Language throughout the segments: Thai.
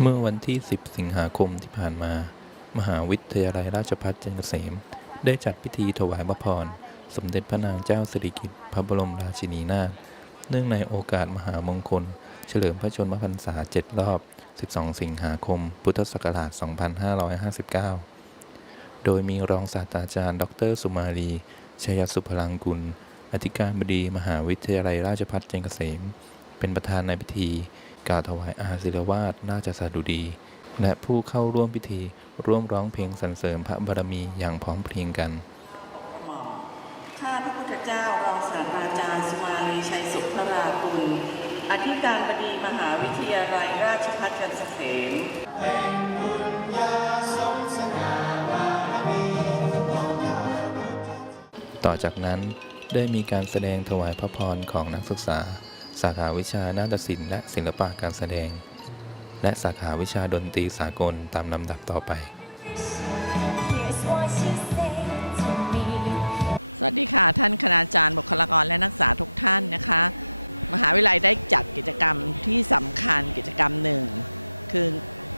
เมื่อวันที่ 10 สิงหาคมที่ผ่านมา มหาวิทยาลัยราชภัฏจันทร์เกษม ได้จัดพิธีถวายพระพร สมเด็จพระนางเจ้าสิริกิติ์พระบรมราชินีนาถ เนื่องในโอกาสมหามงคล เฉลิมพระชนมพรรษา 7 รอบ 12 สิงหาคม พุทธศักราช 2559 โดยมีรองศาสตราจารย์ ดร สุมาลีชัยสุพลังกุล อธิการบดีมหาวิทยาลัยราชภัฏจันทร์เกษม เป็นประธานในพิธี กล่าวถวายอาศิรวาสน่าจะสดุดี และผู้เข้าร่วมพิธีร่วมร้องเพลงสรรเสริมพระบารมีอย่างพร้อมเพรียงกันหม่อมข้าพระพุทธเจ้ารองศาสตราจารย์สุมาลีชัยสุภรากุลอธิการบดีมหาวิทยาลัยราชภัฏจันทร์เกษมต่อจากนั้นได้มีการแสดงถวายพระพรของนักศึกษา สาขาวิชานาฏศิลป์และศิลปะการแสดง และสาขาวิชาดนตรีสากลตามลำดับต่อไป สวัสดีค่ะ ท่านคณาจารย์บุคลากรและนักศึกษาทุกท่านนะคะ มหาวิทยาลัยได้จัดกิจกรรมที่สำคัญกิจกรรมหนึ่ง คือ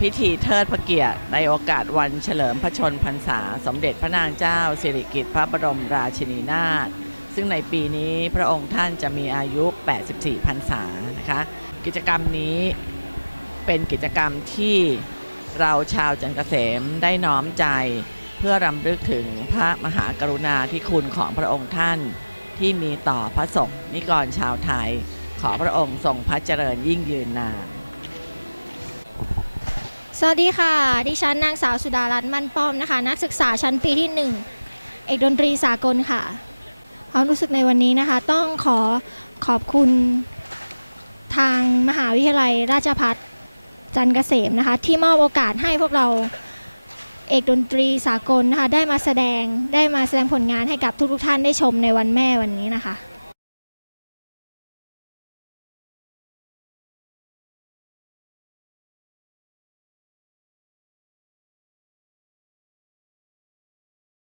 พิธีเทิดพระเกียรติในโอกาสวันเฉลิมพระชนพรรษา สมเด็จพระนางเจ้าสิริกิติ์พระบรมราชินีนาถ ซึ่งในปีนี้พระองค์ท่านจะมีอายุ 84พรรษานะคะกิจกรรมนี้เป็นกิจกรรมที่เราชาวจันทเกษมได้น้อมใจเพื่อรำลึกถึงพระมหากรุณาธิคุณของพระองค์ท่านที่มีต่อพระสงฆ์นิกรชาวไทย ขอพระองค์ทรงพระเจริญยิ่งยืนนานสวัสดีค่ะ ดิฉันนางสาวสุดารัตน์มั่นป้อมนะคะ นักศึกษาชั้นปีที่ 1 เอกดนตรีสากลค่ะ ความรู้สึกในวันนี้นะคะ ต้องขอขอบคุณทางมหาวิทยาลัยราชพัฒจันเกษมนะคะ ที่มอบโอกาสให้พวกเราเอกดนตรีสากลนะคะ ได้มาแสดงได้มาแสดงผลงานให้กับทุกๆท่านได้ชมในวันแม่วันนี้นะคะ